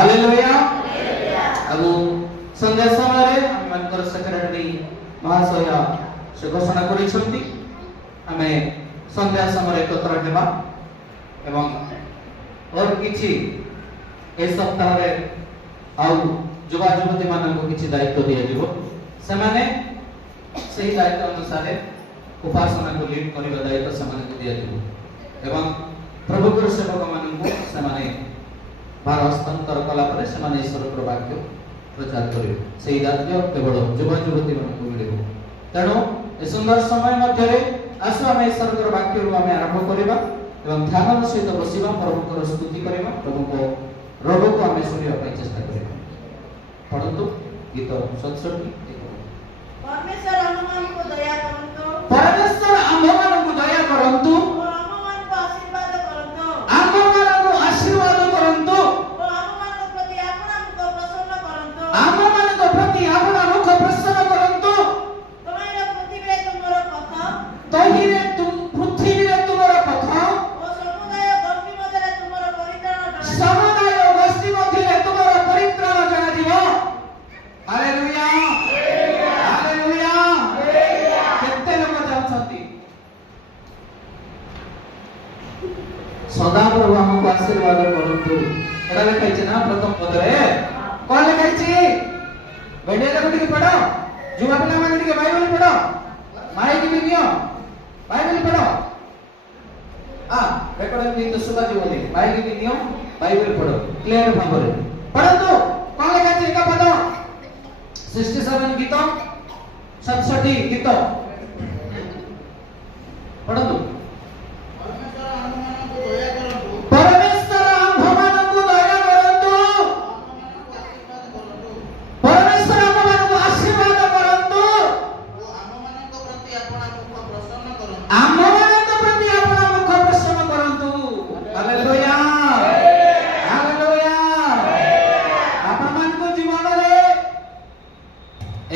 Hallelujah अब संध्या समय हम मनकर सेक्रेटरी महाशय से घोषणा करिसंती हमें संध्या समय एकत्र हेबा एवं और किछि ए सप्ताह रे आउ युवा युवती मानक किछि दायित्व दिया जिवो सेमाने सही दायित्व अनुसार उपासना को लीड करबा दायित्व सेमाने को दिया जिवो एवं प्रभु गुरु सेवक मानक सेमाने भार हस्तांतर कला परे सेमाने ईश्वर वाक्य प्रचार करिवे सही दायित्व केवल युवा युवती मानक मिलिबो तेणु ए सुंदर समय मध्य रे आसु हम ईश्वर वाक्य रु हम आरंभ करबा एवं ध्यान सहित बसिबा प्रभु को स्तुति करबा प्रभु को रोग को हम सुनिया ପାଇଁ चेष्टा करबा पढନ୍ତୁ गीत 67 परमेश्वर आम्हमान को दया करंतु परमेश्वर आम्हमान को दया करंतु आम्हमान को आशीर्वाद करंतु आम्हमान को आशीर्वाद करंतु आम्हमान को प्रति आपना मुख प्रसन्न करंतु आम्हमान को प्रति आपना मुख प्रसन्न करंतु तोहिरे पृथ्वी तुमरो पथ तहिरे तुम पृथ्वी रे तुमरो पथ ओ समुदाय गोष्ठी मध्यरे तुमरो परित्राण जणाजिव समुदाय गोष्ठी मध्यरे तुमरो परित्राण जणाजिव हालेलुया हालेलुया केते लोक जाउछंती सदा प्रभु हमको आशीर्वाद करंतु एटा लिखाइছে ना प्रथम पदरे कोन लिखाइছে बेडे रे पढ़ो जुवा पिला माने टिके बाइबल पढ़ो माइक भी नियो बाइबल पढ़ो रेकॉर्डिंग भी तो सुबह जीवनी माइक भी नियो बाइबल पढ़ो क्लियर भाବରେ पढ़ो कोन लिखाइছে एका पद 67 गीत 67 गीत पढ़ो परमेश्वर आम्भमान को दया करंतु परमेश्वर आम्भमान को आशीर्वाद करंतु आम्हमान को प्रति आपना मुख प्रसन्न करंतु आम्भमान को प्रति आपना मुख प्रसन्न करंतु हालेलुया हालेलुया आपमान को जीवन रे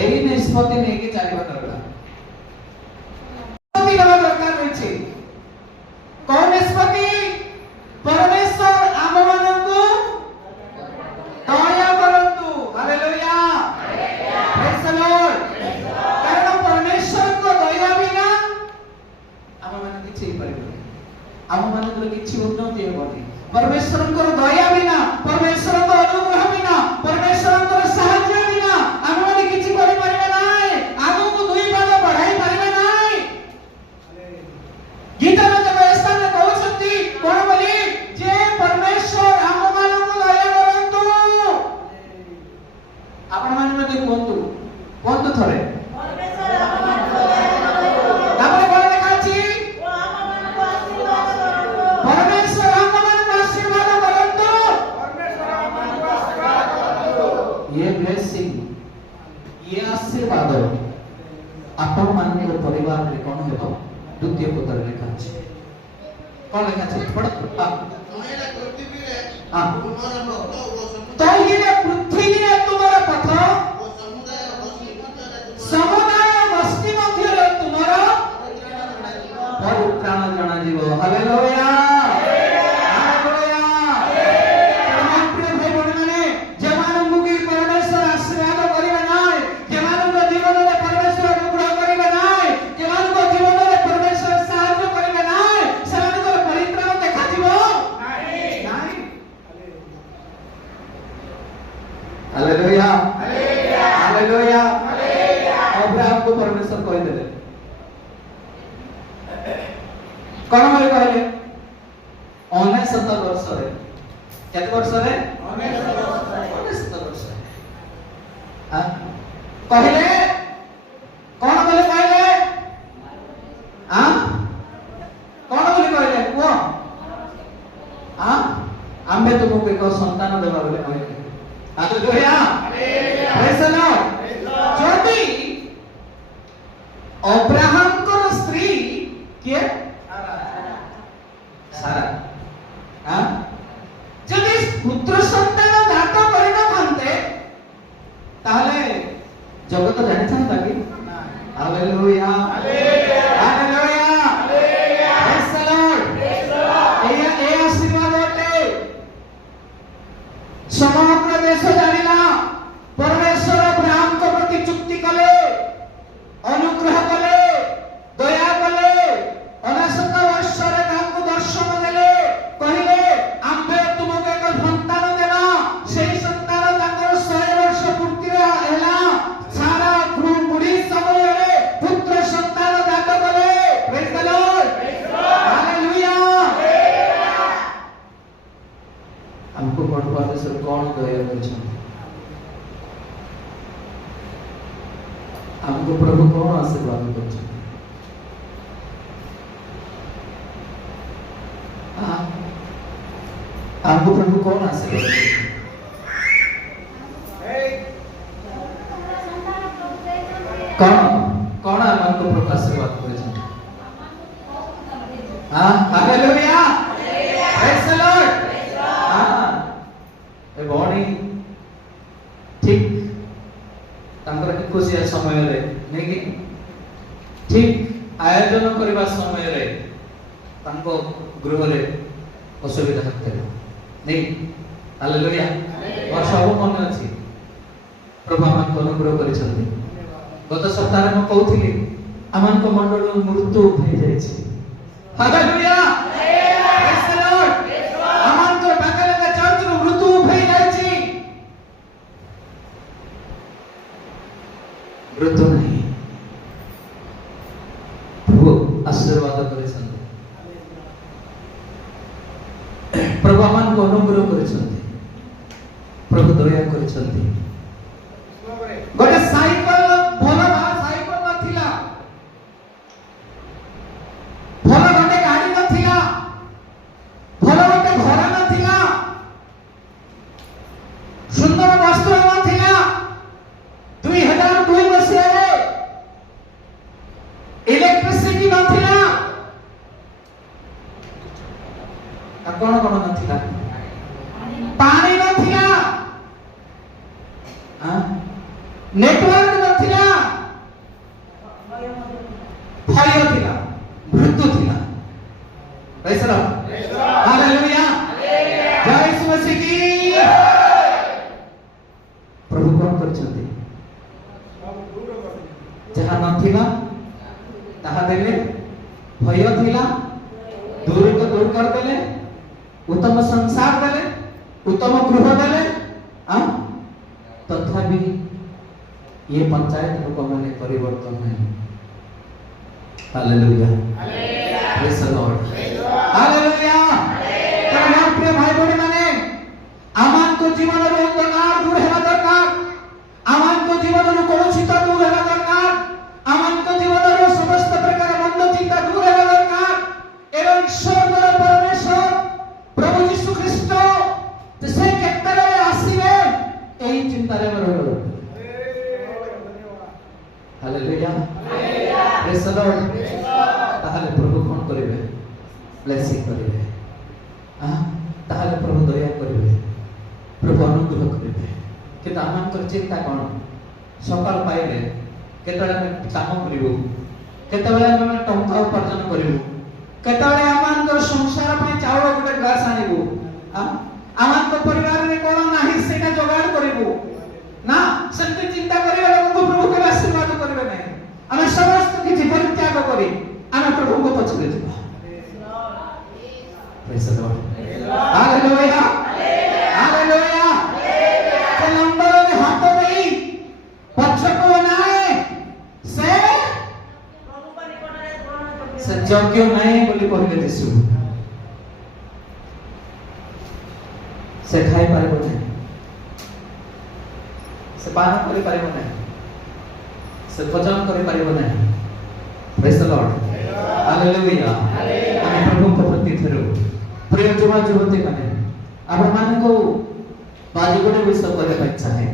एही निष्पत्ति ने के चालिबा दरकार निष्पत्ति लेवा दरकार होइछि कोन निष्पत्ति परमेश्वर आम्भमान को दया करंतु हालेलुया प्रेज द लॉर्ड कारण परमेश्वर को दया बिना आम्भमान किछि परिबो आम्भमान को किछि उन्नति हेबोनी परमेश्वर को दया बिना परमेश्वर को अनुग्रह बिना परमेश्वर को सहायता बिना आम्भमान किछि करि परिबे नाही आगु को दुई पाद बढ़ाई परिबे नाही गीता में जब स्थान में कहउछंती कोन बोली जे परमेश्वर आम्भमान को दया करंतु आपण माने मते कोंतु थरे परमेश्वर आम्हमान को दया करंतु तापर कोन लिखाछि ओ आम्हमान को आशीर्वाद करंतु परमेश्वर आम्भमान को आशीर्वाद करंतु परमेश्वर आम्हमान को आशीर्वाद करंतु ये ब्लेसिंग ये आशीर्वाद आपण मान को परिवार रे कोन हेबो द्वितीय पत्र लिखा अछि कोन लिखा अछि पढ़ तोहिरे पृथ्वी रे तुमरो भक्त ओ समुदाय तहिरे पृथ्वी रे तुमरो पथ ओ समुदाय गोष्ठी मध्यरे समुदाय बस्ती मध्यरे तुमरो परित्राण जणाजिव हालेलुया हालेलुया तमाम प्रिय भाई बहन माने जेमानन की परमेश्वर आशीर्वाद करिबा नाय जेमानन जीवन रे परमेश्वर अनुग्रह करिबा नाय जेमानन जीवन रे परमेश्वर सहायता करिबा नाय सेमानन परित्राण देखा जिवो नाही हालेलुया हालेलुया हालेलुया अब्राहम को परमेश्वर कहि देले कोन बोले कहले 69 वर्ष रे केते वर्ष रे 69 वर्ष हां कहले कोन बोले कहले हां कोन बोले कहले को हां आम्बे तुमको एक संतान देबा बोले कहले हालेलुया प्रेज द लॉर्ड जदी अब्राहम को स्त्री के सारा हां जदी पुत्र संतान दाता करिना थांते ताले जगत जानि थांता कि hallelujah hallelujah hallelujah praise the Lord ए आशीर्वाद होते समग्र देश जानिला परमेश्वर अब्राहम को प्रति चुक्ति कले, अनुग्रह कले, दया कले, 69 वर्षरे तांको दर्शन देले, कहिले आम्भे तुमको एक सन्तान देना, सेही सन्तान तांकर 100 वर्ष पूर्ति हेला, सारा बुढ़ी समय रे पुत्र सन्तान दात कले। Praise the Lord, hallelujah. हमको परमेश्वर कौन दया करछन, हमको प्रभु कौन आशीर्वाद करछन। हमको प्रभु कौन आशीर्वाद करछन। कौन हमको प्रभु आशीर्वाद करछन। Hallelujah, praise the Lord. ए बॉडी ठीक तांकर एकोसिया समय रे नहीं कि ठीक आयोजन करबा समय रे तांको गृह रे असुविधा होते नहीं। हालेलुया, और सब मन अछि प्रभु हमन को अनुग्रह करिसथि। गत सप्ताह में कहउथिली हमन को मंडल मृत्यु भई जाय छै। Hallelujah, praise the Lord. हमन को बाकले का चर्च रो मृत्यु भई जाय छै, मृत्यु नहीं। प्रभु आशीर्वाद करिसथि, प्रभु हमन को अनुग्रह करिसथि, प्रभु दया करिसथि। गोटे साइकल भला साइकल नथिला, भला गोटे गाड़ी नथिला, भला गोटे घर नथिला, सुंदर वस्त्र नथिला। 2002 मसीहा रे इलेक्ट्रिसिटी नथिला, कौन कौन नथिला, पानी नथिला, नेटवर्क नथिला, भय थिला, मृत्यु थिला। प्रेज द लॉर्ड, हालेलुया, जय यीशु मसीह की। प्रभु कौन करछथि, जहाँ नथिला ताहा देले, भय थिला दूर को दूर कर देले, उत्तम संसार देले, उत्तम गृह देले। तथापि ये पंचायत लोक माने परिवर्तन नहीं। Hallelujah, praise the Lord, hallelujah. तो प्रिय भाई बहन माने आमान को जीवन रो अंधकार दूर हेबा दरकार, आमान को जीवन रो कलुषित दूर हेबा दरकार, आमान को जीवन रो समस्त प्रकार मंद चिंता दूर हेबा दरकार। एवं स्वर्गर परमेश्वर प्रभु यीशु ख्रीष्ट से केतरे आसीबे एही चिंता रे रहलो। Hallelujah, praise the Lord. ताहाले प्रभु कोन करिवे, ब्लेसिंग करिवे। ताहाले प्रभु दया करिवे, प्रभु अनुग्रह करिवे। कि आमान तो चिंता कोन, सकाल पाइले केतळे हम काम करिवो, केतळे हम टंका उपार्जन करिवो, केतळे आमान तो संसार पय चाउल गोटे ग्लास आनिबो, आमान तो परिवार रे कोन नाही सेटा जोगाड़ करिवो ना। संति चिंता करिवे लोक को प्रभु के आशीर्वाद करिवे नै। हम समस्त किछि परित्याग करी हम प्रभु को पछरे जिबा। Praise the Lord, hallelujah, hallelujah. से नंबर में हाथ नहीं पछको नाए से योग्य नहीं बोली कहले यीशु। से खाई पारिबो नै, से पान करि पारिबो नै, से भोजन करि पारिबो नै। Praise the Lord, hallelujah. हम प्रभु को प्रति थरो प्रिय जुवा जुवती माने आपण मान को बाजी गोटे विषय करे इच्छा है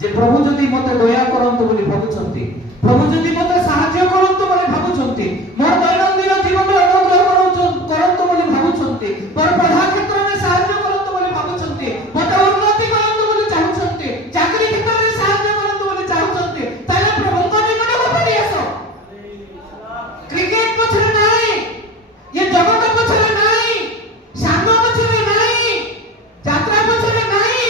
जे प्रभु जदि मते दया करंतु बोली भाबुछंती, प्रभु जदि मते सहाय्य करंतु बोली भाबुछंती, मोर दैनंदिन जीवन में अनुग्रह करंतु बोली भाबुछंती, पर पढ़ा क्षेत्र में सहाय्य करंतु बोली भाबुछंती, मते उन्नति करंतु बोली चाहुछंती, चाकरी क्षेत्र में सहाय्य करंतु बोली चाहुछंती, ताले प्रभु को निकट को फेरी आसो। क्रिकेट पछरे नाही, ये जगत पछरे नाही, सांग पछरे नाही, यात्रा पछरे नाही,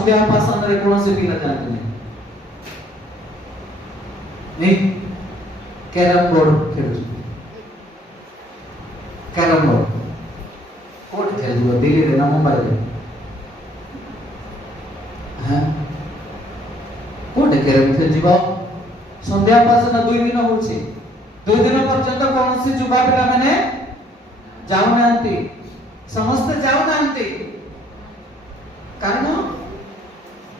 संध्या उपासना रे कौन से पिला जानते नहीं कैरम बोर्ड खेलु कैरम बोर्ड कोड खेलु दिल्ली रे ना मुंबई रे हां कोड कैरम खेल जीवा संध्या उपासना 2 दिन होछि 2 दिन पर्यंत कौन से जुबा पिला माने जाऊ नांती समस्त जाऊ नांती कारण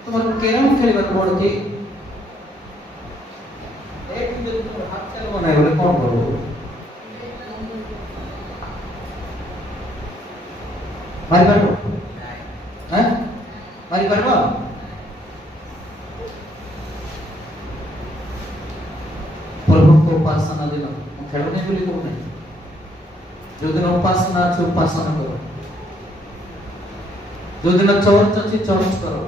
तुम्हारे कैरम खेलबार बोर्ड की एक दिन तुम हाथ चलबो नै बोले कोन करबो मारी पारबो हैं मारी पारबो प्रभु को उपासना दिन खेलो नहीं बोली को नहीं जो दिन उपासना अच्छे उपासना करो जो दिन चर्च अच्छी चर्च करो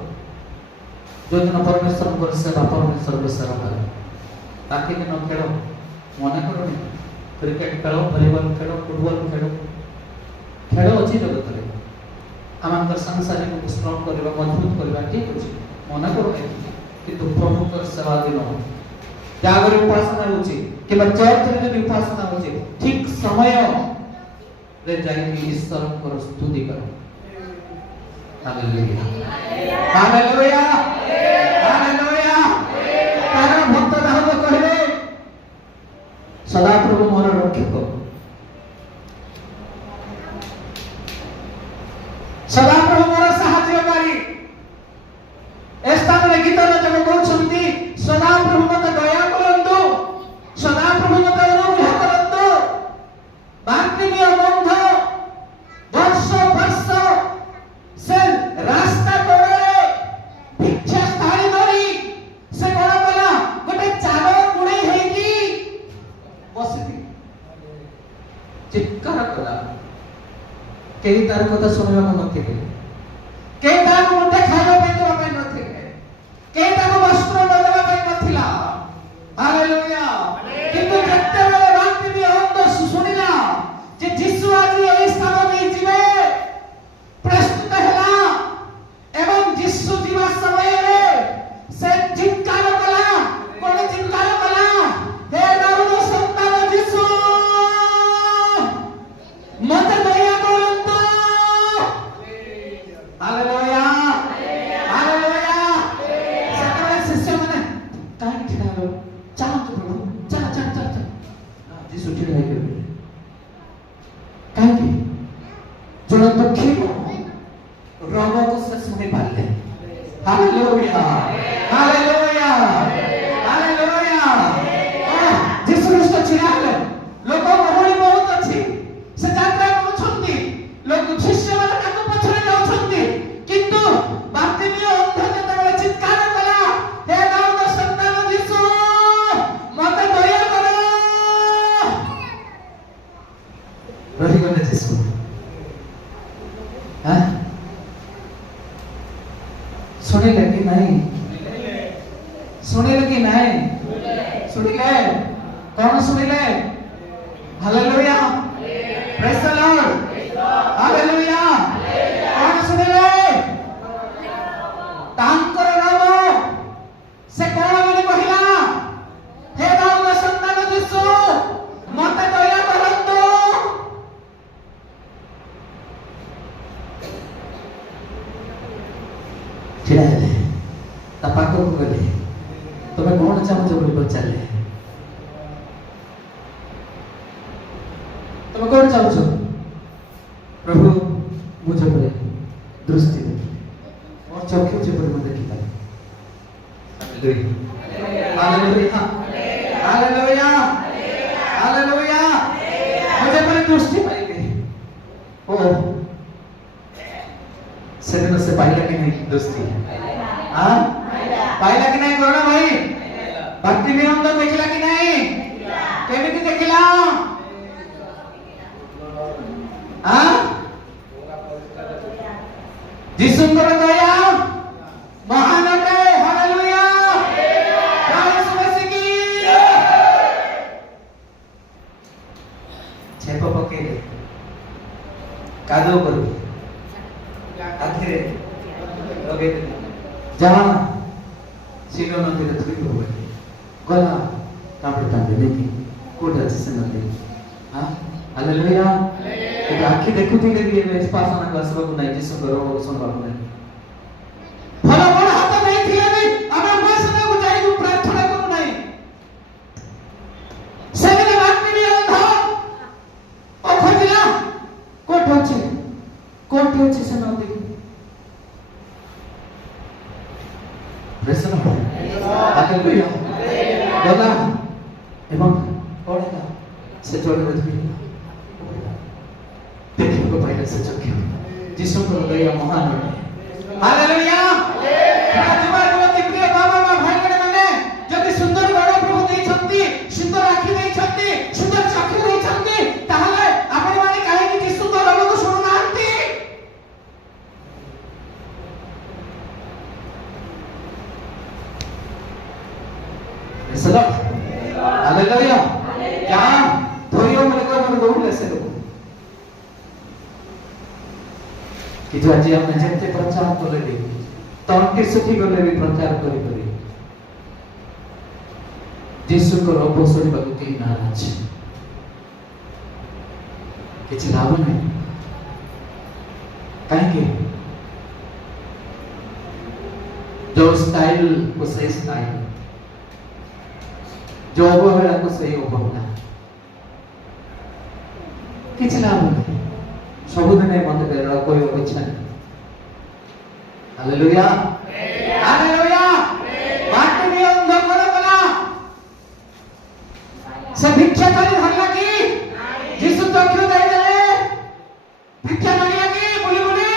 जो दिन परमेश्वर को सेवा परमेश्वर को सेवा करो ताकि दिन खेलो मन करो क्रिकेट खेलो वॉलीबॉल खेलो फुटबॉल खेलो खेलो अच्छी जगत रे आम सांसारिक को स्ट्रॉन्ग करवा मजबूत करवा ठीक अछि मन करो किंतु प्रभु को सेवा दिन जागर उपासना होछि कि चर्च रे जो उपासना होछि ठीक समय रे जाई ईश्वर को स्तुति करो हालेलुया हालेलुया हालेलुया कारण भक्त दाऊद कहले सदा प्रभु मोर रक्षक सदा प्रभु मोर साहाय्यकारी ए स्थान रे गीत जब कहउछंती सदा प्रभु मते दया करंतु सदा प्रभु मते अनुग्रह करंतु बांतिनिय बंध वर्ष वर्ष से रास्ता कोड़े भिक्षा स्थानी धरी से कोना कला गोटे चारो गुड़े हेकी बसिथि चित्कार कला केही तार कथा सुनिबा को नथिले केही तार मुंडे खाइबा पे देबा पे नथिले केही तार वस्त्र देबा पे नथिला हालेलुया किंतु जत्ते बेले बांति भी अंत सुनिला जे यीशु आज एई स्थान में जिवे प्रस्तुत हैला एवं यीशु जीवा समय रे से चित्कार कला कोन चित्कार कला हे दाऊद संतान यीशु मत दया करंतु हालेलुया हालेलुया सकल शिष्य माने काहे छिडालो चल प्रभु चल चल चल चल यीशु छिड़ा है काहे जो दुखी रोगों को से सुने पाले हालेलुया हालेलुया हालेलुया यीशु क्रिस्ट छिड़ाले लोक मोहनी बहुत अछि से यात्रा करछंती लोक शिष्य वाला काको पछरे जाउछंती किंतु बातिनिय अंध जेतेबेले चित्कार कला हे दाऊद संतान यीशु मते दया करो रही गले यीशु हां सुनिले कि नहीं सुनिले कि नहीं सुनिले कौन सुनिले hallelujah praise the Lord hallelujah कौन सुनिले तांकर नाम से कौन बोली कहिला हे दाऊद संतान यीशु मते दया करंतु छिड़ा है तपाको को गले तुम्हें कौन चाहो जो बोली पचाले तुम्हें कौन चाहो प्रभु मुझे पर दृष्टि दे और चौके जो पर मुझे देखी हालेलुया हालेलुया हालेलुया मुझे पर दृष्टि पाएगी ओ सेदिन से पाइला कि नहीं दृष्टि हां पाइला कि नहीं करोना भाई भक्ति में हम तो देखला कि नहीं केमिति देखला हां यीशुଙ୍କର ଦୟା महान अटे हालेलुया यीशु मसीह की छेप पकेले कादो करू आखिरे लगे सीनो नदी रे थुई हो गला तापड़े तापड़े लेकी कोट अच्छे से नदी हां हालेलुया तो आखि देखुती ले भी स्पासना क्लास को नहीं जिसो करो सुनवा नहीं भला बड़ हाथ नहीं थिले भी आमे उपासना को जाई को प्रार्थना करू नहीं सेगले बाकी भी अंधा ओ खोजिला कोट अच्छे से नदी प्रेस द लॉर्ड हालेलुया गला एवं पड़ेगा से जोड़े देखिए देखिए को पाइले से चक्के जिसको को दया महान है हालेलुया जुवा जुवती प्रिय बाबा मा भाई बड़े माने जदि सुंदर बड़ प्रभु देई छथि सुंदर आखि देई छथि सुंदर चक्षु देई छथि ताहले आपण माने काहे कि जिसु तो लोग को सुनु नांती सदा हालेलुया क्या धोइयो मन दौड़ से लोग कि जो आज हमने जेते प्रचार कले दी तो उनके सुखी गले भी प्रचार करी यीशु को रोबो सोरी बाबू की नाराज किछ लाभ नहीं कहेंगे जो स्टाइल को सही स्टाइल जो अवहेला को सही अवहेला किछ लाभ नहीं सबुदिन मत कर कोई इच्छा नहीं हालेलुया हालेलुया बाकी भी अंध कर कला से भिक्षा करी धरला की यीशु तो क्यों दे देले भिक्षा मांगला की बोली बोली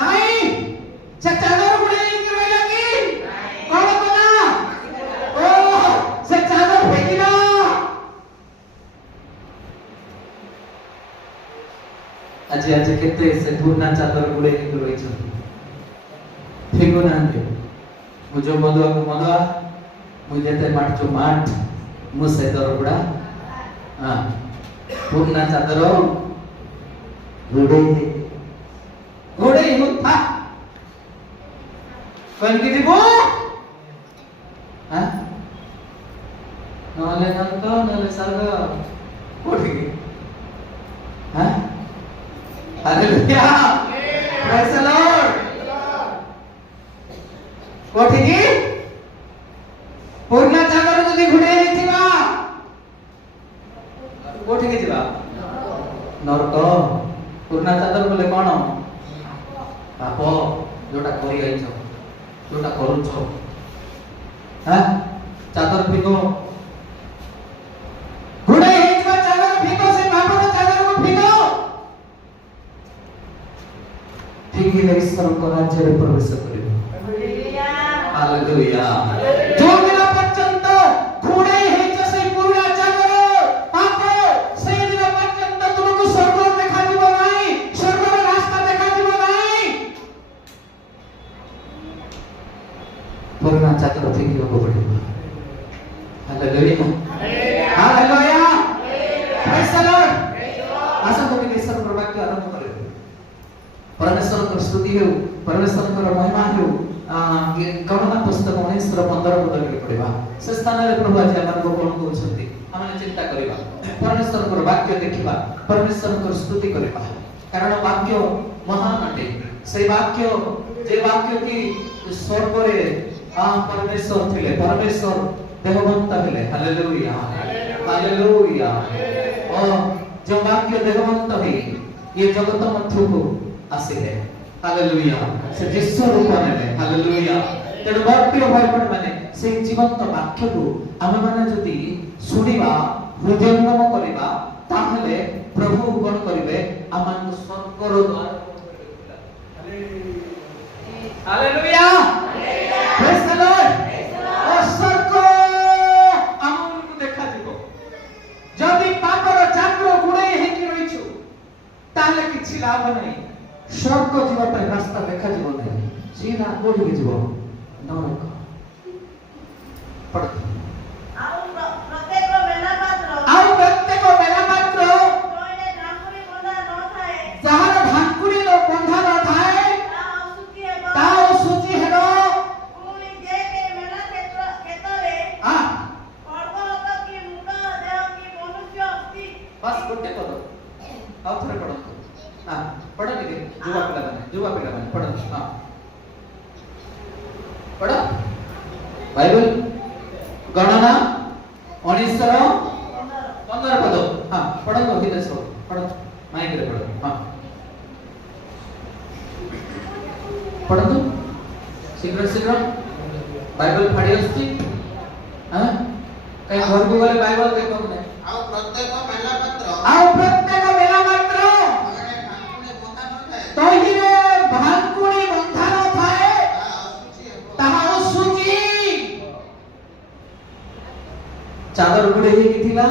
नहीं से चादर गुड़े की रहला की कौन कला ओ से चादर फेंकिला आज आज केते से पूर्णा चादर गुड़े की रही छ फेंको ना मुझे मदुआ को मदुआ मुझे ते माट जो माट मुझसे दरबड़ा हां पूर्णा चादर घोड़े ही मुथा कौन की दिबो हां नले नंतो नले सर्ग कोठी हां हालेलुया प्रेज द लॉर्ड कोठी की पूर्णा चादर जदी घुड़े हिथिबा कोठी की जिबा नरक पूर्णा चादर बोले कोन पाप जोटा करि आइछो जोटा करूछो हां चादर फिको घुड़े हिथिबा चादर फिको से पापर चादर को फिको ठीक है ईश्वर को राज्य में प्रवेश करियो हालेलुया जो दिन पर्यंत घोड़े हे जसे पूरा चादर पाप से दिन पर्यंत तुमको स्वर्ग देखा दिबो नाही स्वर्ग रास्ता देखा दिबो नाही पूरा चादर फेंकी को पड़ेगा hallelujah hallelujah praise the Lord आशा को कि ईश्वर प्रभाव के आरंभ करे परमेश्वर को स्तुति हो परमेश्वर को महिमा हो करुणा पुस्तक 19:15 को देखि पड़िबा से स्थान रे प्रभु आज हमन को कोन कहउछथि हमन चिंता करबा परमेश्वर को वाक्य देखिबा परमेश्वर को स्तुति करबा कारण वाक्य महान अटे से वाक्य जे वाक्य की स्वर्ग रे परमेश्वर थिले परमेश्वर देहवंत हेले हालेलुया हालेलुया ओ जो वाक्य देहवंत हे ये जगत मध्य को आसिले हालेलुया से जिसो रूप नेले हालेलुया तेणु भक्ति भाई बहन माने से जीवंत वाक्य को हम माने जदी सुनिबा हृदयंगम करिबा ताहले प्रभु कोन करिवे आमान स्वर्गर द्वार हालेलुया प्रेज द लॉर्ड ओ स्वर्ग आमन को देखा दिबो जदी पापर चाकर गुणे हे कि रहिछु ताले किछि लाभ नाही स्वर्ग जीवा पे रास्ता देखा जीव नहीं सीधा कोठी जीव नरक पड़ प्रत्येक मेला मात्र जहार ढांकुरी लो बंधा न थाए ताओ सुची हेरो गोटे पद आउ थरे पढ़ो हां पढ़ो टिके जुवा पिला माने पढ़ो हां पढ़ो बाइबल गणना 19 15 पद हां पढ़ो हितेश पढ़ो माइक रे पढ़ो हां पढ़ो शीघ्र शीघ्र बाइबल फाड़ी आछी हां कई घर को गले बाइबल देखो ने ଆଉ ପ୍ରତ୍ୟେକ ମେଲା ପାତ୍ର ଆଉ ପ୍ରତ୍ୟେକ ବେଲା ମାତ୍ର ତହିଁରେ ତହିଁରେ ଭାଙ୍କୁଣି ଭାଙ୍କୁଣୀ ବନ୍ଧା ନଥାଏ ବନ୍ଧା ନ ଥାଏ ତାହା ତାହା ଅଶୁଚି ହେବ। ଅଶୁଚି ଚାଦର ଗୁଡେ ହେଇକି ଥିଲା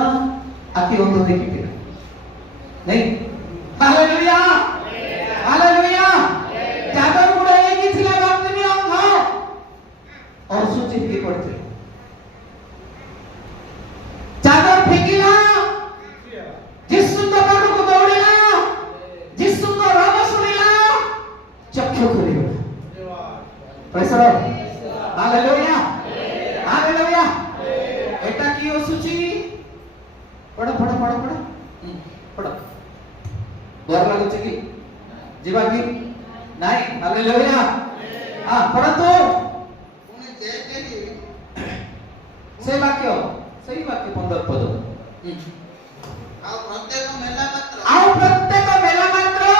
ଆଖି ଅନ୍ଧ ହେଇକି ଥିଲା नहीं हालेलुया हालेलुया चादर गुडे ହେଇକି ଥିଲା ବାକ୍ତିନି ଅନ୍ଧ ଅଶୁଚି ହେଇକି ପଡିଥିଲା चादर फेंकिला जिसु पाखକୁ ଦୌଡ଼ିଲା जिसुଙ୍କ ରାବ ଶୁଣିଲା ଚକ୍ଷୁ ଖୋଲିଗଲା ପ୍ରେଜ ଦ ଲର୍ଡ ହାଲେଲୁୟା ହାଲେଲୁୟା ଏଟା କି ଅସୁଚି ପଢ ପଢ ପଢ ପଢ ପଢ ଡର ଲାଗୁଛି କି ଯିବା କି ନାଇଁ ହାଲେଲୁୟା हां ପଢନ୍ତୁ ପୁଣି ଯେ କେହି ସେ ବାକ୍ୟ सही वाक्य 15 पद ଆଉ ପ୍ରତ୍ୟେକ ମେଲା ପାତ୍ର ଆଉ ପ୍ରତ୍ୟେକ ବେଲା ମାତ୍ର ତହିଁରେ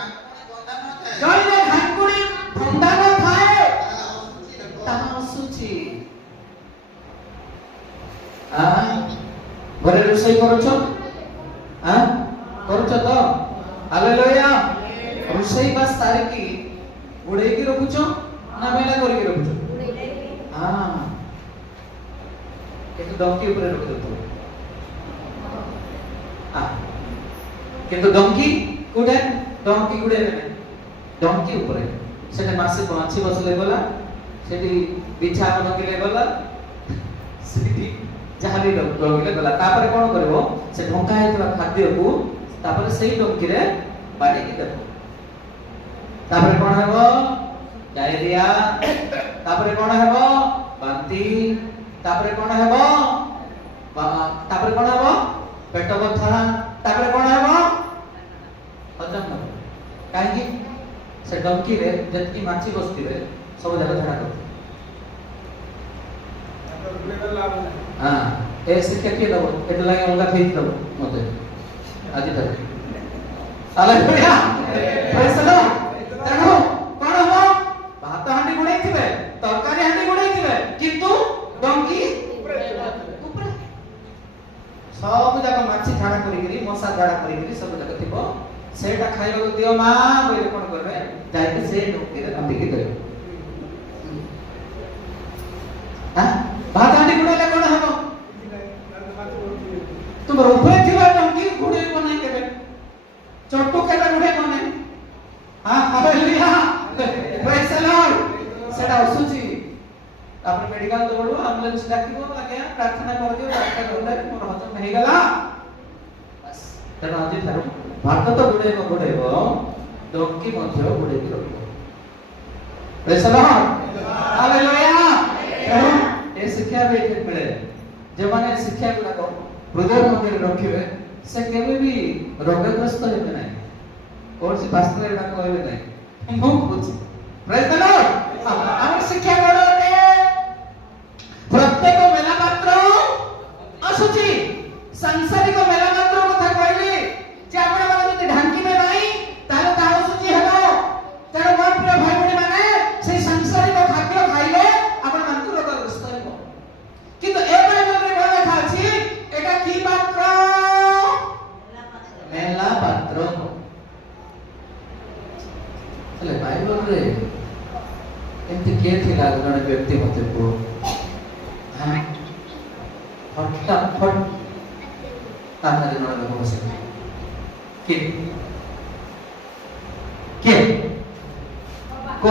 ଭାଙ୍କୁଣୀ ବନ୍ଧା ଜଣେ ଭାଙ୍କୁଣି ବନ୍ଧା ନଥାଏ ନ ଥାଏ ତାହା ତାହା ଅଶୁଚି ହେବ। ଅଶୁଚି ଘରେ ରୋଷେଇ କରୁଛ କରୁଛ ତ ହାଲେଲୁୟା ରୋଷେଇ ବାସ ସାରିକି ଗୁଡେଇକି ରଖୁଛ ନା ମେଲା କରିକି ରଖୁଛ କିନ୍ତୁ ଡଙ୍କି ଉପରେ ରଖିଦେଉଥିବ କିନ୍ତୁ ଡଙ୍କି କୋଉଟା ଡଙ୍କି ଗୁଡେ ଡଙ୍କି ଉପରେ ସେଠି ମାଛି ବସିଲେ ଗଲା ସେଠି ବିଛା ଲଗେଇଲେ ଗଲା ସେଠି ଯାହା ବି ଲଗେଇଲେ ଗଲା ତାପରେ କଣ କରିବ ସେ ଢଙ୍କା ହେଇଥିବା ଖାଦ୍ୟକୁ ତାପରେ ସେଇ ଡଙ୍କିରେ ବାଡେଇକି ଦେବ ତାପରେ କଣ ହେବ ଡାଇରିଆ ତାପରେ କଣ ହେବ ବାନ୍ତି तापरे कोन हेबो तापरे कोन हेबो पेट बथा तापरे कोन हेबो हजम न काहे कि से डंकी रे जतकी माछी बसतिबे सब जगह झड़ा कर हां ए शिक्षा के दबो एत लागि अलगा फेज दबो मते आज तक हालेलुया प्रेज द लॉर्ड तेनो कोन हेबो भात हांडी गुडै थिबे तरकारी हांडी गुडै थिबे किंतु डंकी ऊपर सब जगह माछी झाड़ा करी मशा झाड़ा करी सब जगह थिबो सेटा खाइबो दियो मा बोले कोन करबे जाई से डंकी रे अंधी के देबे हां भात हांडी गुडैले कोन हबो तुम ऊपर थिबा डंकी गुडै बनै केबे चट्टू केबे गुडै बनै हां हालेलुया प्रेज द लॉर्ड सेटा असुची तापर मेडिकल दौड़ो एम्बुलेंस डाकिबो आज्ञा प्रार्थना कर दियो डाक्टर बोले मोर हजम नहीं गला बस तेना आज थारो भात तो गुडैबो डंकी मध्य गुडै की रखो प्रेज द लॉर्ड हालेलुया ए शिक्षा भी मिले जे माने शिक्षा गुडा को हृदय मध्य रखिबे से केबे भी रोगग्रस्त हेबे नहीं कोन से पास्टर एटा कहबे नहीं मु बुझ प्रेज द लॉर्ड हमर शिक्षा बड़ो प्रत्येक मेला मात्र असुचि सांसारिक मेला मात्र कथा कहली जे आपण माने जति ढांकी में नाही ताले ता असुचि हेबो तेरो मन प्रिय भाई बहन माने से सांसारिक खाद्य खाइले आपण मानकु रोगग्रस्त हेबो किंतु ए बाइबल रे कोन लिखा अछि एटा की पात्र मेला पात्र चले बाइबल रे एंती के थिला जने व्यक्ति मते को फटाफट ताना दिन में बसे के को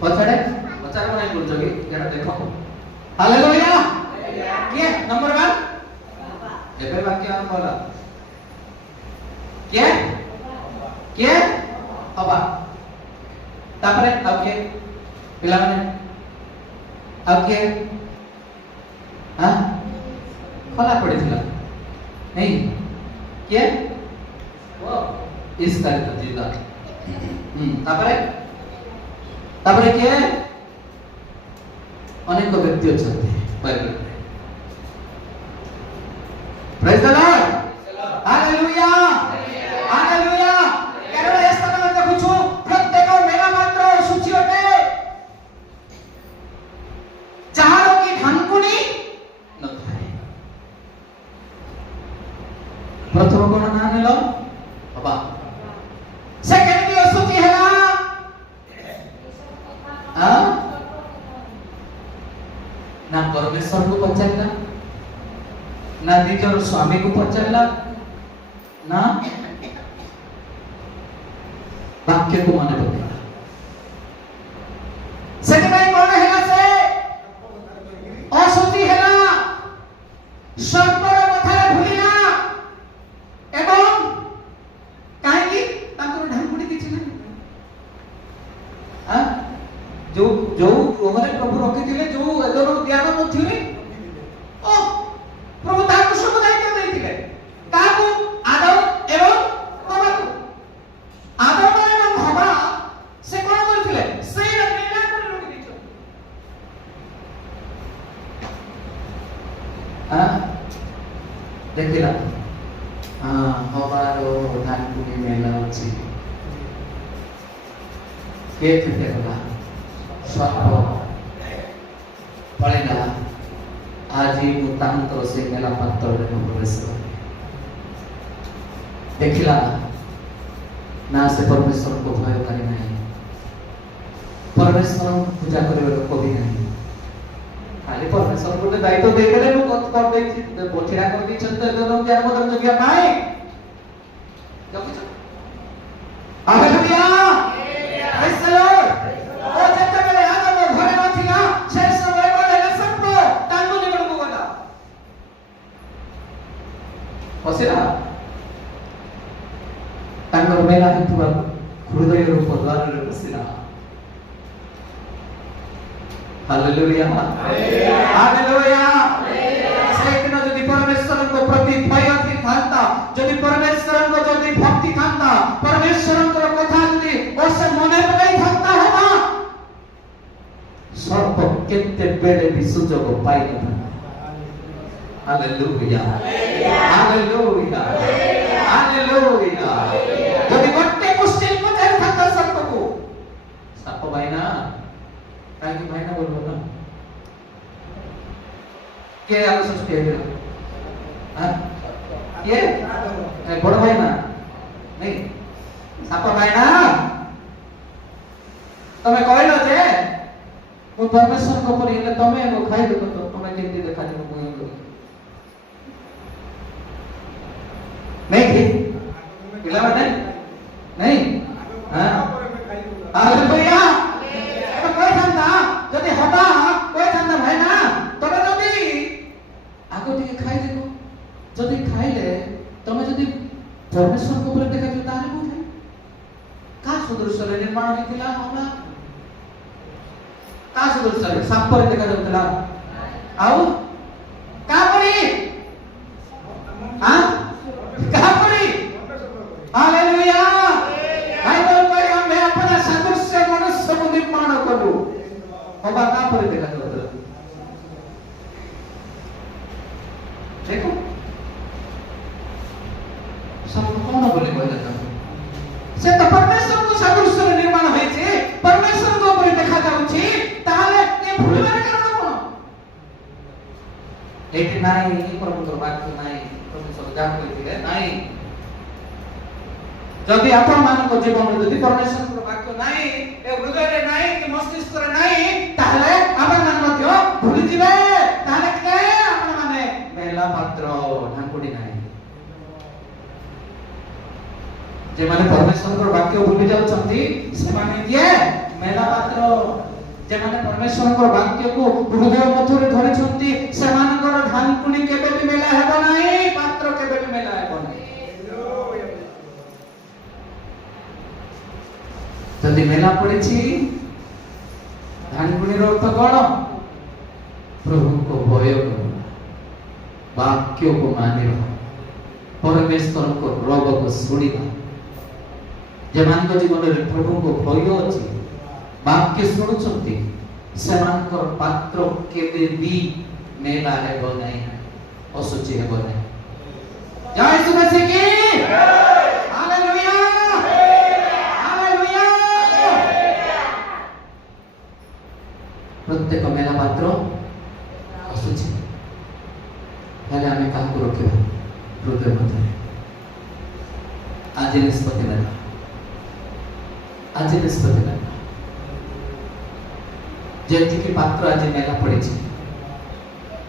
पछड़े पछाड़ को नहीं बोल जोगी एटा देखो हालेलुया के नंबर 1 एबे वाक्य आरंभ होला के हबा तापरे आके पिला माने आके हां खला पड़ी थिला नहीं କିଏ ଇସ୍କାରିୟତ ଯୁଦା। ତାପରେ କିଏ ଅନେକ ବ୍ୟକ୍ତି ଅଛନ୍ତି ବାଇବଲରେ। ପ୍ରେଜ୍ ଦ ଲର୍ଡ, ହାଲେଲୁୟା ହାଲେଲୁୟା। କାରଣ ଏ ସ୍ଥାନରେ ଦେଖୁଛୁ ପ୍ରତ୍ୟେକ ମେଳା ମାତ୍ର ସୂଚି ଅଟେ ଯାହାର କି ଢାଙ୍କୁଣି ନଥାଏ। ପ୍ରଥମ କଣ ନାଁ ନେଲ? ବାବା। ସେ କେମିତି ଅସୁଚି ହେଲା? ନା ପରମେଶ୍ୱରକୁ ପଚାରିଲା, ନା ନିଜର ସ୍ୱାମୀକୁ ପଚାରିଲା, ନା ବାକ୍ୟକୁ ମନେ ପକେଇଲା। ସେଥିପାଇଁ କଣ ହେଲା? ସେ ଅଶୁଚି ହେଲା, ସର୍ବର କଥାରେ ଭୁଲିଲା। ଏବଂ କାହିଁକି? ତାଙ୍କର ଢାଙ୍କୁଣି କିଛି ନାହିଁ। ଯୋଉ ଗୃହରେ ପ୍ରଭୁ ରଖିଥିଲେ, ଯୋଉ ଜ୍ଞାନ ମଧ୍ୟରେ ପ୍ରଭୁ ତାହାକୁ ସବୁ ଦାୟିତ୍ୱ ଦେଇଥିଲେ। କାହାକୁ? ଆଦମ ଏବଂ ହବାକୁ। ଆଦମ ଏବଂ ହବା ସେ କଣ କରିଥିଲେ? ସେଇ ମେଲା କରି ରଖି ଦେଇଛନ୍ତି। ଦେଖିଲା ହବାର ଢାଙ୍କୁଣି ମେଲା ଅଛି। କିଏ କେତେ ଗଲା? ସର୍ପ ପଳେଇଲା। ଆଜି ମୁଁ ତାଙ୍କର ସେ ମେଲା ପାତ୍ରରେ ପ୍ରବେଶ କଲି। ଦେଖିଲା ନା ସେ ପରମେଶ୍ୱରଙ୍କୁ ଭୟକାରୀ ନାହିଁ, ପରମେଶ୍ୱରଙ୍କୁ ପୂଜା କରିବାର ଲୋକ ବି ନାହିଁ। ଖାଲି ପରମେଶ୍ୱର ଗୋଟେ ଦାୟିତ୍ୱ ଦେଇଦେଲେ, ମୁଁ କରିଦେଇଛି, ଛିଡ଼ା କରିଦେଇଛନ୍ତି ଜ୍ଞାନ ଜଗିବା ପାଇଁ। ହାଲେଲୁୟା, ପ୍ରେଜ୍ ଦ ଲର୍ଡ। ଯେତେବେଳେ ଆଦମ ଘରେ ନଥିଲା, ସେ ସମୟ ଗଲେ ସର୍ପ ତାଙ୍କ ନିକଟକୁ ଗଲା, ବସିଲା। ତାଙ୍କର ମେଲା ହେଉଥିବା ହୃଦୟର ପଦ୍ୱାରରେ ବସିଲା। Hallelujah hallelujah. ସେଇଦିନ ଯଦି ପରମେଶ୍ୱରଙ୍କ ପ୍ରତି ଭୟ ଥାନ୍ତା, ଯଦି ପରମେଶ୍ୱରଙ୍କ ଯଦି ଭକ୍ତି ଥାନ୍ତା, ପରମେଶ୍ୱରଙ୍କର କଥା ଯଦି ବର୍ଷେ ମନେ ପକାଇଥାନ୍ତା, ହବା ସର୍ପ କେତେବେଳେ ବି ସୁଯୋଗ ପାଇନଥାନ୍ତା। Hallelujah hallelujah hallelujah. ଯଦି ଗୋଟେ କ୍ୱେଶ୍ଚନ ପଚାରିଥାନ୍ତା ସର୍ପକୁ, ସାପ ଭାଇନା କାହିଁକି ଭାଇନା ବୋଲବ ନା? କିଏ ଆଗ ସୃଷ୍ଟି ହେଇଗଲା? କିଏ? ବଡ ଭାଇନା ନାଇଁ, ସାପ ଭାଇନା। ତମେ କହିଲ ଯେ ମୁଁ ପରମେଶ୍ୱରଙ୍କ ପରି ହେଲେ ତମେ ଖାଇଦେବ ତ, ତମେ କେମିତି ଦେଖାଯିବ? ମୁଁ ନାଇଁ କି ପିଲାମାନେ ନାଇଁ? ହାଲେଲୁୟା। କହିଥାନ୍ତା ଯଦି ହବା, କହିଥାନ୍ତା ଭାଇନା ତମେ ଯଦି ଆଗ ଟିକେ ଖାଇଦେବ, ଯଦି ଖାଇଲେ ତମେ ଯଦି ପରମେଶ୍ୱରଙ୍କ ଉପରେ ଦେଖାଯିବ, ତାହେଲେ ମୁଁ ଖାଇ। କାହା ସଦୃଶ୍ୟରେ ନିର୍ମାଣ ହେଇଥିଲା ହବା? କାହା ସଦୃଶ୍ୟରେ? ସାପରେ ଦେଖାଯାଉଥିଲା। ଆଉ କାହାପରି? କାହାପରି? ହାଲେଲୁୟା। ବାଇବଲ କହେ ଆମେ अपना सदृश्य मनुष्य को निर्माण करू। हवा कापरे ଦେଖାଯାଉଥିଲା। देखो सब कौन बोले कहले था? से तो परमेश्वर को सदृश्य निर्माण होइছে, परमेश्वर को ऊपर देखा जाउछि, ताले ए भूलबार कारण कोन? एठी नाही परमेश्वर वाक्य नाही, परमेश्वर जान कइथिले नाही। जदि आपण मानको जीवन में जदि परमेश्वर वाक्य नाही, ए हृदय रे नाही कि मस्तिष्क रे नाही, ताले आपण मान मध्य भूली जिवे। ताले के आपण माने मेला मात्र ढांकुडी नाही। जे माने परमेश्वर वाक्य भूली जाउछंती, से माने किए मेला मात्र। जे माने परमेश्वर वाक्य को हृदय मथुरे धरिछंती, से मानकर ढांकुडी केबे भी मेला हेबो नाही, पात्र केबे भी मेला हेबो नाही। जदि मेला पड़ी ढांकुणी अर्थ कौन? प्रभु को भय करो, वाक्य को मानि रहो। परमेश्वर को रोग को शुणा जे मान जीवन में प्रभु को भय अच्छी वाक्य शुणुंट से पात्र केबे भी मेला हेबो नहीं असुचि हेबो नहीं। जय यीशु मसीह की हालेलुया हालेलुया। प्रत्येक मेला पात्र असुचि हेले आमे काहको रखिबा हृदय मध्य आज निष्पत्ति ना आज निष्पत्ति ना जेति की पात्र आज मेला पड़ी छी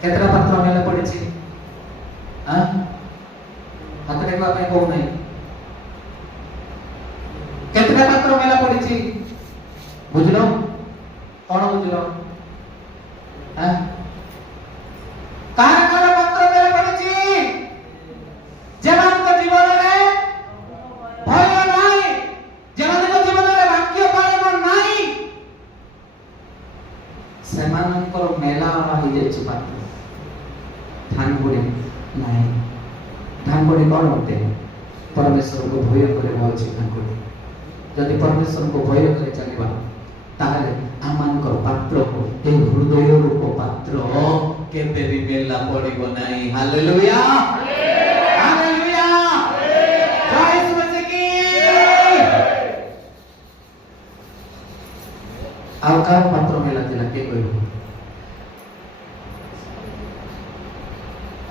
केतरा पात्र मेला पड़ी छी हां हाथ देखवा पे को नहीं केतरा पात्र मेला पड़ी छी बुझलो कोन बुझलो हां कार कार पात्र मेला पड़ी छी जेमान को जीवन रे भय नाही जेमान को जीवन रे वाक्य पालन नाही सेमानकर मेला होई जे पात्र ध्यान पड़े नहीं ध्यान पड़े कौन होते परमेश्वर को भय करे अछि ध्यान जदि परमेश्वर को भय करे चलिबा ताहले आमानकर पात्र को ए हृदय रूप पात्र केबे भी मेला पड़िबो नहीं। हालेलुया हालेलुया जय यीशु मसीह की। आकार पात्र मेला दिला के कहिबो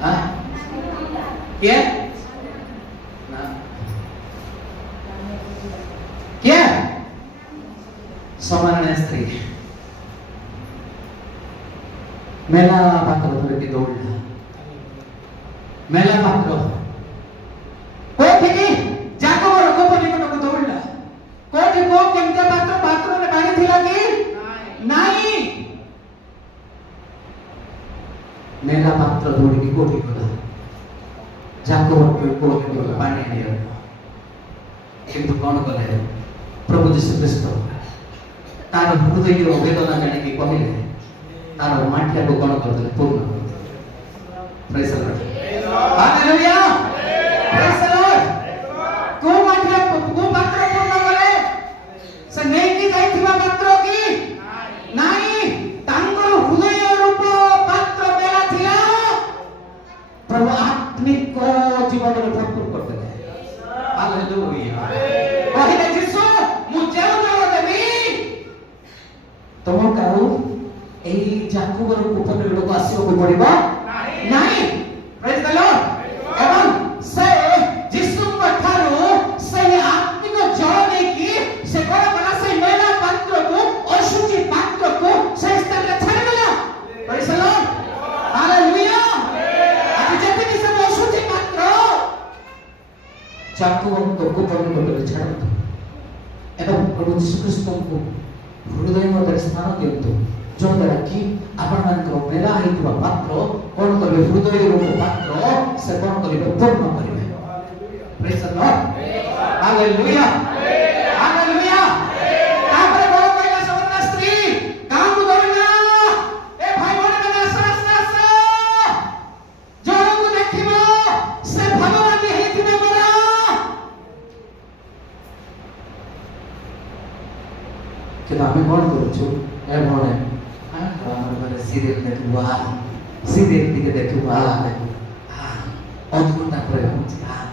हां क्या ना क्या समान स्त्री मेला पात्र धरे की दौड़ मेला पात्र कोठी की जाको रको निकट को दौड़ला कोठी को केमते पात्र पात्र ने बारी थिला की नहीं मेला पात्र दौड़ की कोठी को जाको को पानी आनियो किंतु कौन कले प्रभु यीशु ख्रीष्ट तार हृदय वेदना जाने की कहले तार माठिया को कौन करदे पूर्ण praise the Lord hallelujah praise the Lord को माठिया को पात्र पूर्ण करे से नहीं की जाइथिबा पात्र की नहीं तांगर हृदय रूप पात्र मेला थिला प्रभु आत्मिक जीवन में भरपूर कर देले। हालेलुया कहले यीशु मुझे जल देबी तुम कहू एई जाकुबर ऊपर लोग आसीबो को पड़िबो नहीं प्रेज द लॉर्ड एवं से यीशु पठारो से आत्मिक जल नेकी से कोन बना से मेला पात्र को अशुचि पात्र को से स्थान रे छाड़ देला। प्रेज द लॉर्ड हालेलुया जाकुब को गोपन में छाड़ दो एवं प्रभु यीशु ख्रीष्ट को हृदय में स्थान दियंतु जो द्वारा कि आपण मानकर मेला हेतुवा पात्र कोन करबे हृदय रूप पात्र से कोन करबे पूर्ण करबे। Praise the Lord hallelujah hallelujah. तापर बोल कहला समस्त स्त्री काम करना ए भाई बोल ना सरस जो को देखिबो से भगवान हेतिबे मोरा कि आमे कोन करूछु ए भणे सीरियल देखुआ सीरियल दिखे देखुआ हां अद्भुत करे हां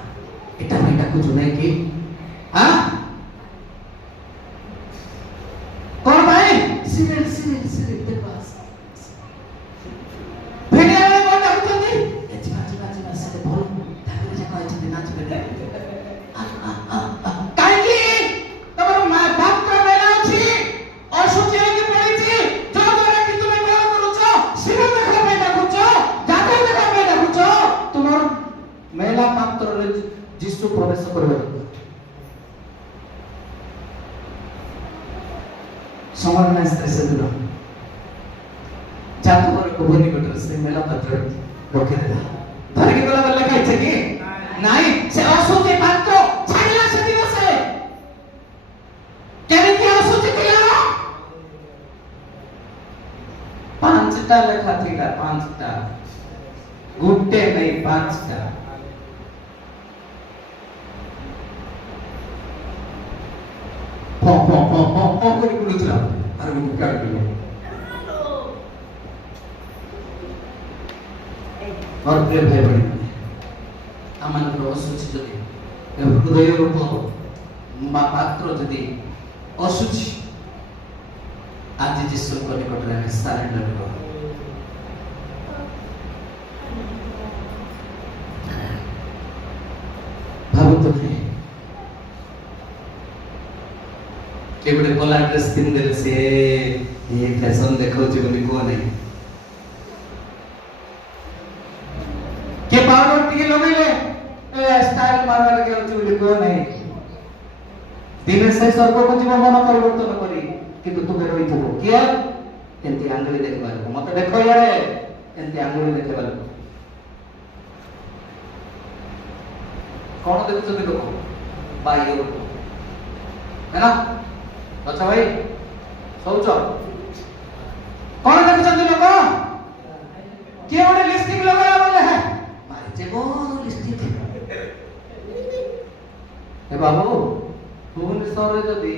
एटा मेटा कुछ नहीं कि हां कौन भाई सीरियल देखुआ भेड़िया में कौन देखुଛନ୍ତି ए चिमा से बोल ताके जे कहै छथि नाच बेटा काहे कि तमरो पात्र मेला अछि असुचि के पड़िछि जो द्वारा कि तुमे कोन करूछो सीरियल देखा में देखुछो जातो देखा में देखुछो तुमर मेला पात्र रे यीशु प्रवेश करबे समान स्त्री से दूर जातो को बोनी कटर से मेला पात्र रोके देला धर के गला गला कहै छै कि नहीं से असुचि पात्र छाड़ला से दिवस है केमिति असुचि थिला पांचटा लेखा थिला पांचटा गुट्टे नहीं पांचटा କରି ବୁଲୁଥିଲା ଆରେ ମୁଁ କାଟିଲି ମୋର ପ୍ରିୟ ଭାଇ ଭଉଣୀ ଆମମାନଙ୍କର ଅସୁଚି ଯଦି ହୃଦୟ ରୂପ ପାତ୍ର ଯଦି ଅସୁଚି ଆଜି ଯୀଶୁଙ୍କ ନିକଟରେ ଆମେ ସାରେଣ୍ଡର କରିବା ଭାବନ୍ତୁ କିଏ ଗୋଟେ କଲା ଡ୍ରେସ୍ ପିନ୍ଧିଦେଲେ ସେ ଫ୍ୟାସନ ଦେଖାଉଛି ବୋଲି କୁହ ନାହିଁ କିଏ ପାଉଡର ଟିକେ ଲଗେଇଲେ ଷ୍ଟାଇଲ ମାରବା ଲାଗି ଅଛି ବୋଲି କୁହ ନାହିଁ ଦିନେ ସେ ସ୍ୱର୍ଗକୁ ଯିବ ମନ ପରିବର୍ତ୍ତନ କରି କିନ୍ତୁ ତୁମେ ରହିଥିବ କିଏ ଏମିତି ଆଙ୍ଗୁଳି ଦେଖିବା ଲୋକ ମତେ ଦେଖ ଇଆଡେ ଏମିତି ଆଙ୍ଗୁଳି ଦେଖିବା ଲୋକ କଣ ଦେଖୁଛନ୍ତି ଲୋକ ବାହ୍ୟ ଲୋକ ହେଲା ଆଚ୍ଛା ଭାଇ ଶୌଚ କଣ ଦେଖୁଛନ୍ତି ଲୋକ କିଏ ଗୋଟେ ଲିପଷ୍ଟିକ ଲଗାଇଲା ବୋଲେ ମାରିଛେ ଗୋ ଲିପଷ୍ଟିକ ଏ ବାବୁ ଭୁବନେଶ୍ୱରରେ ଯଦି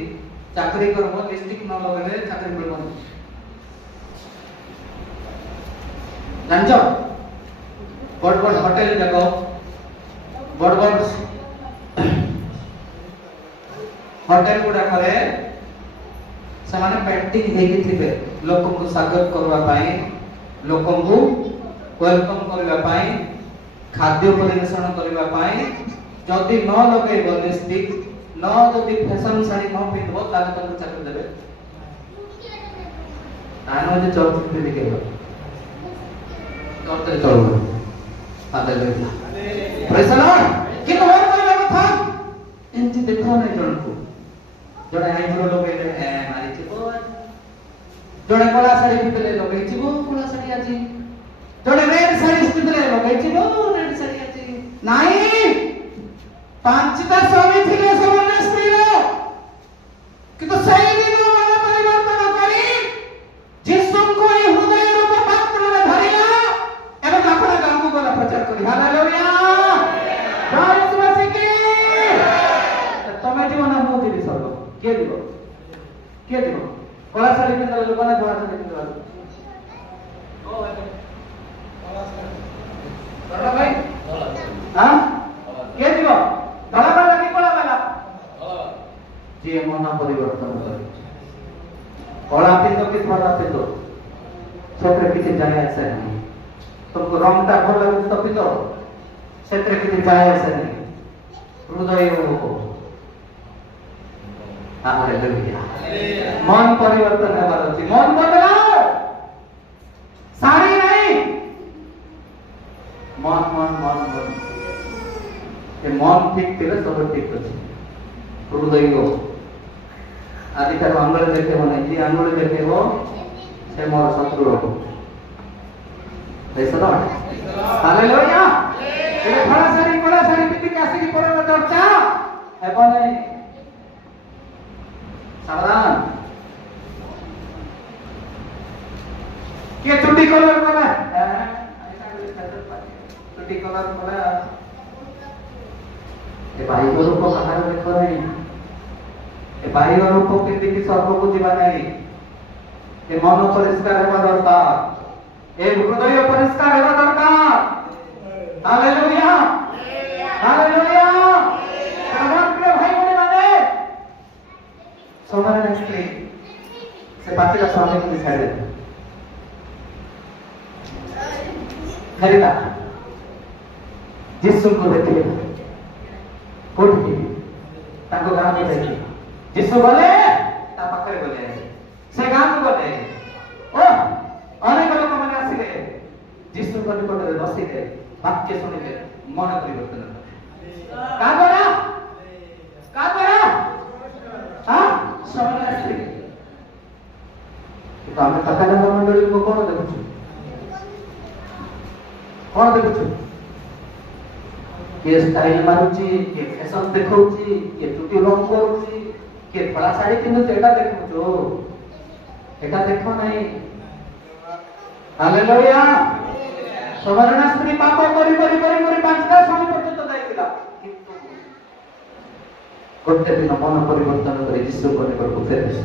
ଚାକରି କରିବ ଲିପଷ୍ଟିକ ନ ଲଗେଇଲେ ଚାକରି ମିଳିବନି ଜାଣିଛ ବଡ଼ ବଡ଼ ହୋଟେଲ ଯାକ ବଡ଼ ବଡ଼ ହୋଟେଲ ଗୁଡାକରେ ସେମାନେ ପେଣ୍ଟିଂ ହେଇକି ଥିବେ ଲୋକଙ୍କୁ ସ୍ୱାଗତ କରିବା ପାଇଁ ଲୋକଙ୍କୁ ୱେଲକମ କରିବା ପାଇଁ ଖାଦ୍ୟ ପରିବେଷଣ କରିବା ପାଇଁ ଯଦି ନ ଲଗେଇବ ଲିପଷ୍ଟିକ ନ ଯଦି ଫ୍ୟାସନ ଶାଢ଼ୀ ନ ପିନ୍ଧିବ ତାହେଲେ ତମକୁ ଚାକରି ଦେବେ ତାହେଲେ ଯଦି ଚଳଚ୍ଚିତ୍ର ଦେଖେଇବ ଚଳଚ୍ଚିତ୍ର ଚଳବ ହାଲେଲୁୟା ପ୍ରେଜ୍ ଦ ଲର୍ଡ କିନ୍ତୁ ମୋର କହିବା କଥା ଏମିତି ଦେଖ ନାହିଁ ଜଣକୁ ଜଣେ ଆଇବ୍ରୋ ଲଗେଇଲେ ମାରିଥିବ ଜଣେ କଳା ଶାଢ଼ୀ ପିନ୍ଧିଲେ ଲଗେଇଥିବ କଳା ଶାଢ଼ୀ ଆଜି ଜଣେ ରେଡ୍ ଶାଢ଼ୀ ପିନ୍ଧିଲେ ଲଗେଇଥିବ ରେଡ୍ ଶାଢ଼ୀ ଆଜି ନାଇଁ ପାଞ୍ଚଟା ସ୍ୱାମୀ ଥିଲେ ସେମାନେ ସ୍ତ୍ରୀର କିନ୍ତୁ ସେଇ ଦିନ ମନ ପରିବର୍ତ୍ତନ କରି ଯୀଶୁଙ୍କୁ ଏହି ହୃଦୟ ରୂପ ପାତ୍ରରେ ଧରିଲା ଏବଂ ଆପଣ ଗାଁକୁ ଗଲା ପ୍ରଚାର କରି ହାଲେଲୁୟା ତମେ ଯିବ ନା ମୁଁ ଯିବି ସର୍ବ କିଏ ଯିବ କଳା ଶାଢ଼ୀ ପିନ୍ଧିବା ଲୋକ ନା କଳା ଶାଢ଼ୀ ପିନ୍ଧିବା ଲୋକ ଭାଇ ହଁ କିଏ ଯିବ ଧଳା ବାଲା କି କଳା ବାଲା ଯିଏ ମନ ପରିବର୍ତ୍ତନ କରି କଳା ପିନ୍ଧ କି ଧଳା ପିନ୍ଧ ସେଥିରେ କିଛି ଯାଏ ଆସେ ନାହିଁ ତୁମକୁ ରଙ୍ଗଟା ଭଲ ଲାଗୁଛି ତ ପିନ୍ଧ ସେଥିରେ କିଛି ଯାଏ ଆସେ ନାହିଁ ହୃଦୟ ହାଲେଲୁୟା ମନ ପରିବର୍ତ୍ତନ ହେବାର ଅଛି ମନ ବଦଳାଅ ଶାଢ଼ୀ ନାହିଁ ମନ ଠିକ ଥିଲେ ସବୁ ଠିକ ଅଛି ହୃଦୟ ଆଜିଠାରୁ ଆଙ୍ଗୁଳି ଦେଖେଇବ ନାହିଁ ଯିଏ ଆଙ୍ଗୁଳି ଦେଖେଇବ ସେ ମୋର ଶତ୍ରୁ ହବ ହାଲେଲୁୟା କଳା ଶାଢ଼ୀ ପିନ୍ଧିକି ଆସିକି ପରର ଚର୍ଚ୍ଚା ହେବ ନାହିଁ ସାବଧାନ କିଏ ଚୁଟି କଲର କଲା ଚୁଟି କଲର କଲା ଏ ବାହ୍ୟ ରୂପ କାହାର ଦେଖ ନାହିଁ ଏ ବାହ୍ୟ ରୂପ ପିନ୍ଧିକି ସ୍ୱର୍ଗକୁ ଯିବା ନାହିଁ ଏ ମନ ପରିଷ୍କାର ହେବା ଦରକାର ଏ ହୃଦୟ ପରିଷ୍କାର ହେବା ଦରକାର ହାଲେଲୁୟା ହାଲେଲୁୟା ପ୍ରିୟ ଭାଇ ଭଉଣୀମାନେ ସମୟରେ ସ୍ତ୍ରୀ ସେ ପାଟିର ସ୍ୱାମୀକୁ ଛାଡ଼ିଦେଲେ ଫେରିଲା ଯୀଶୁଙ୍କୁ ଦେଖିଲେ କୋଉଠି ତାଙ୍କ ଗାଁକୁ ଯାଇଥିଲେ ଯୀଶୁ ଗଲେ ତା ପାଖରେ ଗଲେ ସେ ଗାଁକୁ ଗଲେ ଓ ଅନେକ ଲୋକମାନେ ଆସିଲେ ଯୀଶୁଙ୍କ ନିକଟରେ ବସିଲେ ବାକ୍ୟ ଶୁଣିଲେ ମନ ପରିବର୍ତ୍ତନ କାଗରା ସେମାନେ ଆସିଲେ କିନ୍ତୁ ଆମେ କାକାଙ୍କ ମଣ୍ଡଳୀକୁ କଣ ଦେଖୁଛୁ କିଏ ଷ୍ଟାଇଲ ମାରୁଛି କିଏ ଫ୍ୟାସନ ଦେଖଉଛି କିଏ ଚୁଟି ରଙ୍ଗ କରୁଛି କିଏ ଧଳା ଶାଢ଼ୀ ପିନ୍ଧୁଛି ଏଟା ଦେଖୁଛୁ ଏଟା ଦେଖ ନାହିଁ ହାଲେଲୁୟା ସବରଣା ସ୍ତ୍ରୀ ପାପ କରି ପାଞ୍ଚଟା ସ୍ୱାମୀ ପର୍ଯ୍ୟନ୍ତ ଯାଇଥିଲା କିନ୍ତୁ ଗୋଟେ ଦିନ ମନ ପରିବର୍ତ୍ତନ କରି ଯୀଶୁଙ୍କ ନିକଟକୁ ଫେରିଲେ।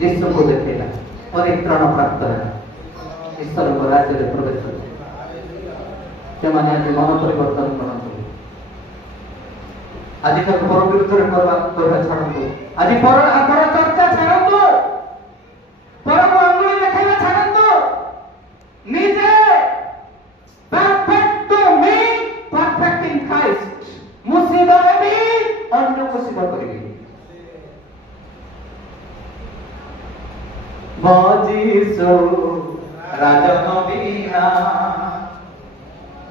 ଯୀଶୁଙ୍କୁ ଦେଖେଇଲା, ପରିତ୍ରାଣ ପ୍ରାପ୍ତ ହେଲା, ଈଶ୍ୱରଙ୍କ ରାଜ୍ୟରେ ପ୍ରବେଶ କଲେ। ସେମାନେ ଆଜି ମନ ପରିବର୍ତ୍ତନ କରନ୍ତୁ। ଆଜିକାଲି ପର ବିରୁଦ୍ଧରେ କରିବା ଛାଡ଼ନ୍ତୁ। ଆଜି ପର ଚର୍ଚ୍ଚା ଛାଡ଼ନ୍ତୁ। ପରକୁ ଅଙ୍ଗୁଳି ଦେଖାଇବା ଛାଡ଼ନ୍ତୁ। ନିଜେ perfect to me, perfect in Christ. ମୁଁ ସିଧା ହେବି, ଅନ୍ୟକୁ ସିଧା କରିବି। ମୋ ଯୀଶୁ ରାଜନ ବିନା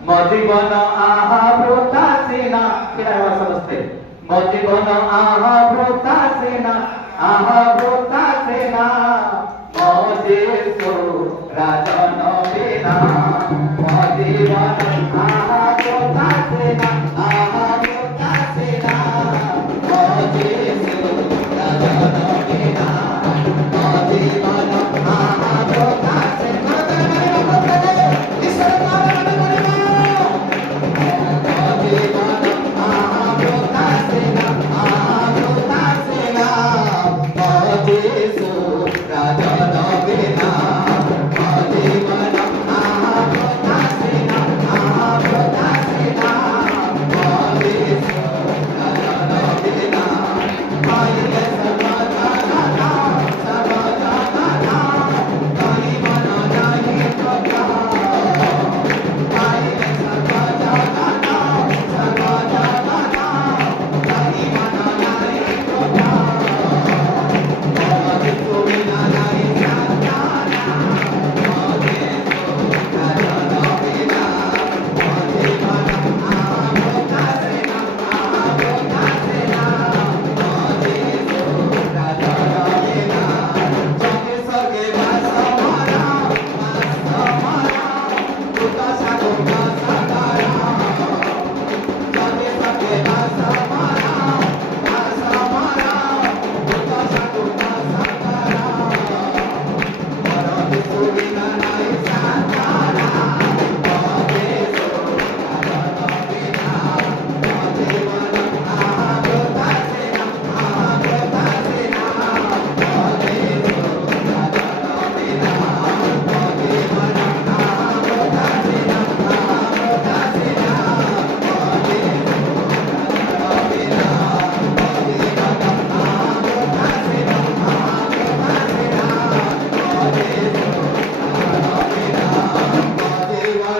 ମୋ ଜୀବନ ଆହା ବୃଥା ସିନା। କିରାବା ସମସ୍ତେ ମୋ ଜୀବନ ଆହା ବୃଥା ସିନା, ଆହା ବୃଥା ସିନା। ମୋ ଯୀଶୁ ରାଜନ ବିନା ମୋ ଜୀବନ ଆହା ବୃଥା ସିନା, ଆହା ବୃଥା ସିନା। ମୋ ଯୀଶୁ ରାଜନ ବିନା ମୋ ଜୀବନ ଆହା ବୃଥା ସିନା।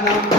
Nam